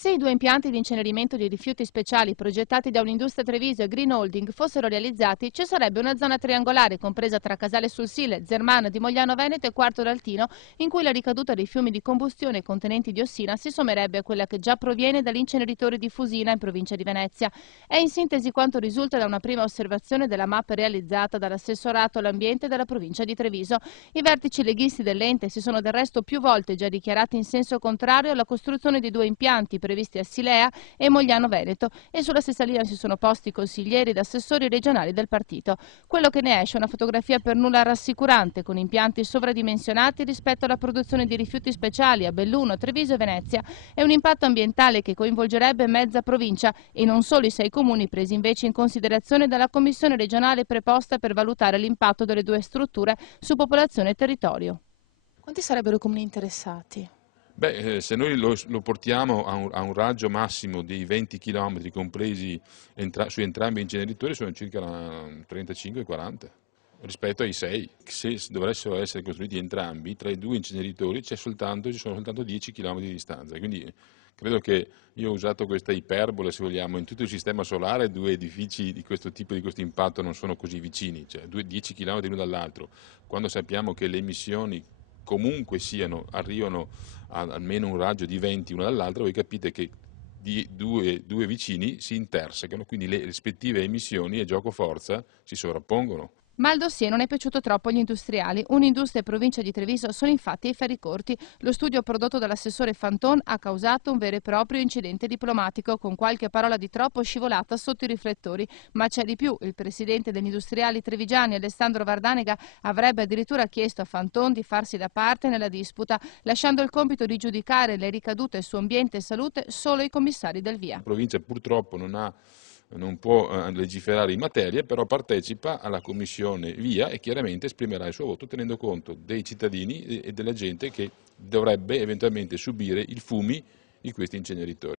Se i due impianti di incenerimento di rifiuti speciali progettati da Un'Industria Treviso e Green Holding fossero realizzati, ci sarebbe una zona triangolare compresa tra Casale sul Sile, Zermano di Mogliano Veneto e Quarto d'Altino, in cui la ricaduta dei fiumi di combustione contenenti diossina si sommerebbe a quella che già proviene dall'inceneritore di Fusina in provincia di Venezia. È in sintesi quanto risulta da una prima osservazione della mappa realizzata dall'assessorato all'ambiente della provincia di Treviso. I vertici leghisti dell'ente si sono del resto più volte già dichiarati in senso contrario alla costruzione di due impianti previsti a Silea e Mogliano Veneto, e sulla stessa linea si sono posti consiglieri ed assessori regionali del partito. Quello che ne esce è una fotografia per nulla rassicurante, con impianti sovradimensionati rispetto alla produzione di rifiuti speciali a Belluno, Treviso e Venezia. È un impatto ambientale che coinvolgerebbe mezza provincia e non solo i 6 comuni presi invece in considerazione dalla commissione regionale preposta per valutare l'impatto delle due strutture su popolazione e territorio. Quanti sarebbero i comuni interessati? Se noi lo portiamo a un raggio massimo di 20 km compresi su entrambi gli inceneritori, sono circa 35-40 rispetto ai 6. Se dovessero essere costruiti entrambi, tra i due inceneritori ci sono soltanto 10 km di distanza. Quindi credo che io ho usato questa iperbole, se vogliamo, in tutto il sistema solare due edifici di questo tipo, di questo impatto non sono così vicini, cioè 10 km l'uno dall'altro, quando sappiamo che le emissioni comunque arrivano a almeno un raggio di 20 uno dall'altro, voi capite che due vicini si intersecano, quindi le rispettive emissioni e gioco forza si sovrappongono. Ma il dossier non è piaciuto troppo agli industriali. Un'industria e provincia di Treviso sono infatti ai ferri corti. Lo studio prodotto dall'assessore Fanton ha causato un vero e proprio incidente diplomatico, con qualche parola di troppo scivolata sotto i riflettori. Ma c'è di più. Il presidente degli industriali trevigiani, Alessandro Vardanega, avrebbe addirittura chiesto a Fanton di farsi da parte nella disputa, lasciando il compito di giudicare le ricadute su ambiente e salute solo ai commissari del VIA. La provincia purtroppo non può legiferare in materia, però partecipa alla commissione VIA e chiaramente esprimerà il suo voto tenendo conto dei cittadini e della gente che dovrebbe eventualmente subire i fumi di questi inceneritori.